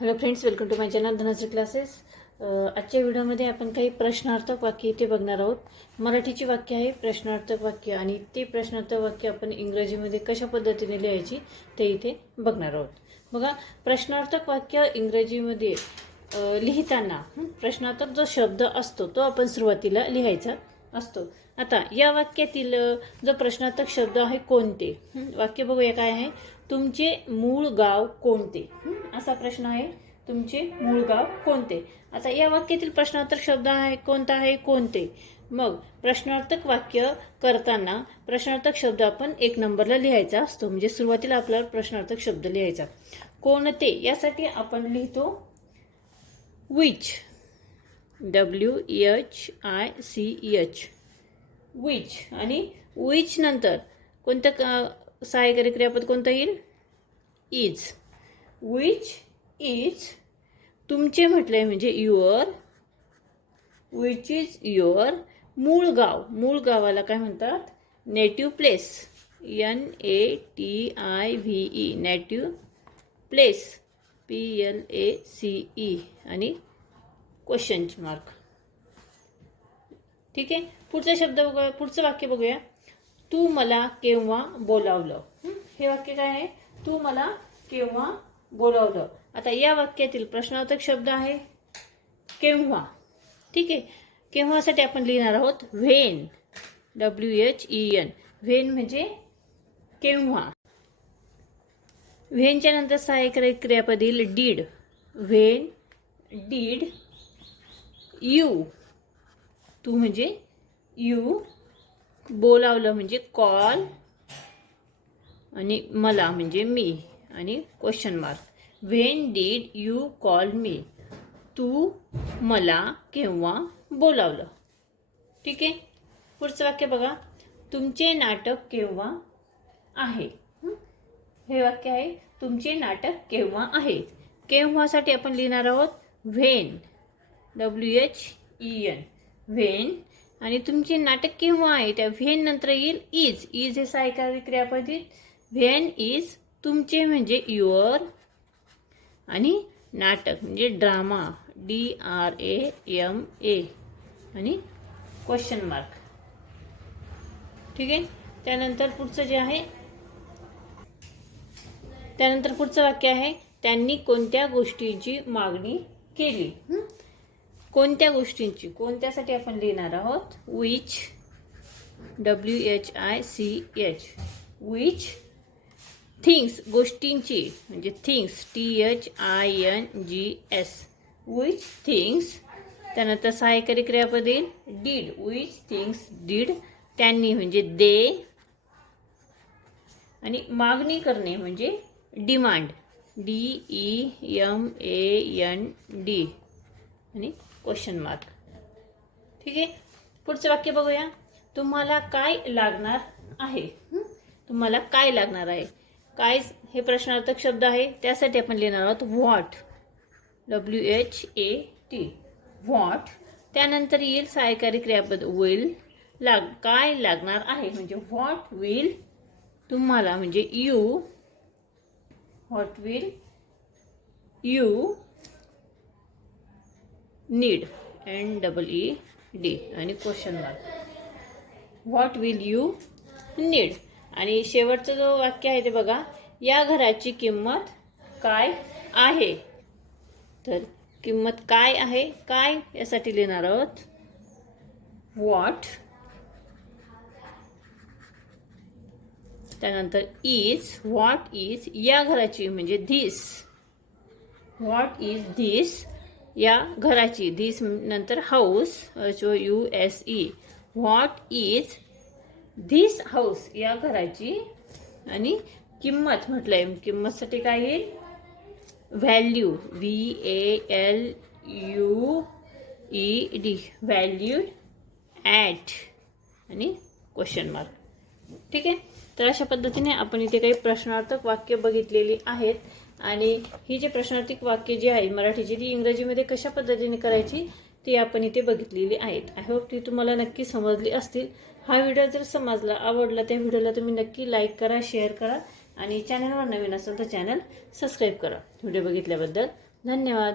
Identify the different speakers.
Speaker 1: Hello friends welcome to my channel Dhanashree classes आजच्या व्हिडिओमध्ये आपण काही प्रश्नार्थक वाक्य इथे बघणार आहोत. मराठीची वाक्य आहे प्रश्नार्थक वाक्य आणि ते प्रश्नार्थक वाक्य आपण इंग्रजीमध्ये कशा पद्धतीने लिहायची ते इथे बघणार आहोत. बघा प्रश्नार्थक वाक्य इंग्रजीमध्ये लिहिताना प्रश्नार्थक जो शब्द असतो तो आपण सुरुवातीला लिहायचा. असतो. आता या वाक्यातील जो प्रश्नार्थक शब्द आहे कोणते? वाक्य बघूया काय आहे? तुमचे मूळ गाव कोणते? असा प्रश्न आहे. तुमचे मूळ गाव कोणते? आता या वाक्यातील प्रश्नार्थक शब्द आहे कोणता आहे? कोणते? मग प्रश्नार्थक वाक्य करताना प्रश्नार्थक शब्द आपण एक नंबरला लिहायचा असतो. म्हणजे सुरुवातीला आपल्याला प्रश्नार्थक शब्द लिहायचा. कोणते? यासाठी आपण लिहितो which W H I C H which आणि विच नंतर कोणतं क- सहाय्यकारी क्रियापद कोणतं येईल? इज विच इज तुमचे म्हटलंय म्हणजे युअर विच इज युअर मूळ गाव. मूळ गावाला काय म्हणतात? Native place N A T I V E native place P L A C E आणि क्वेश्चन मार्क ठीक आहे? पुढचा शब्द बघूया. पुढचं वाक्य बघूया. तू मला केव्हा बोलावलं? हे? वाक्य काय आहे? तू मला केव्हा बोलावलं? आता या वाक्यातील प्रश्नार्थक शब्द आहे केव्हा. ठीक आहे? केव्हासाठी आपण लिहिणार आहोत? When. W H E N when म्हणजे केव्हा. व्हेनच्या नंतर सहाय्यकारी क्रियापदील डीड. When did you. तू म्हणजे यू. बोलावलं म्हणजे कॉल. आणि मला म्हणजे मी. आणि question mark when did you call me तू मला केव्हा बोलावलं? ठीक आहे? पुढचं वाक्य बघा. तुमचे नाटक केव्हा आहे? हे? वाक्य आहे. तुमचे नाटक केव्हा आहे? केव्हासाठी आपण लिहिणार आहोत? When W H E N when आणि तुमचे नाटक केव्हा आहे? त्या व्हेन नंतर येईल इज इज हे सहाय्यकारी क्रियापद व्हेन इज तुमचे म्हणजे युअर आणि नाटक म्हणजे drama D R A M A आणि क्वेश्चन मार्क ठीक आहे? त्यानंतर पुढचं जे आहे त्यानंतर पुढचं वाक्य आहे त्यांनी कोणत्या गोष्टीची मागणी केली? कोणत्या गोष्टींची? कोणत्यासाठी आपण लिहिणार आहोत? Which W H I C H which things गोष्टींची. म्हणजे things T H I N G S which things त्यानंतर सहाय्यकारी क्रियापद. येईल डीड विच थिंग्स डीड त्यांनी? म्हणजे दे. आणि मागणी करणे म्हणजे demand D E M A N D आणि क्वेश्चन मार्क ठीक आहे? पुढचं वाक्य बघूया. तुम्हाला काय लागणार आहे? तुम्हाला काय लागणार आहे? काय हे प्रश्नार्थक शब्द आहे. त्यासाठी आपण लिहिणार आहोत what W H A T what त्यानंतर येईल सहाय्यकारी क्रियापद विल लाग काय लागणार आहे? म्हणजे व्हॉट विल तुम्हाला म्हणजे you what will you need N double E D आणि question mark what will you need आणि शेवटचं जो वाक्य आहे ते बघा. या घराची किंमत काय आहे? तर किंमत काय आहे? काय यासाठी लिहिणार आहोत? व्हॉट त्यानंतर इज व्हॉट इज या घराची म्हणजे धिस व्हॉट इज धिस या घराची. धिस नंतर हाऊस जो U S E what is this house या घराची आणि किंमत म्हटलंय. किंमतसाठी काय येईल? Value V A L U E D valued at आणि क्वेश्चन मार्क ठीक आहे? तर अशा पद्धतीने आपण इथे काही प्रश्नार्थक वाक्य बघितलेली आहेत. आणि ही जे प्रश्नार्थक वाक्य जी आहे मराठीची ती इंग्रजीमध्ये कशा पद्धतीने करायची ती आपण इथे बघितलेली आहेत. आय होप ती तुम्हाला नक्की समजली असतील. हा व्हिडिओ जर समजला आवडला त्या व्हिडिओला तुम्ही नक्की लाईक करा शेअर करा आणि चॅनलवर नवीन असेल तर चॅनल सबस्क्राईब करा. व्हिडिओ बघितल्याबद्दल धन्यवाद.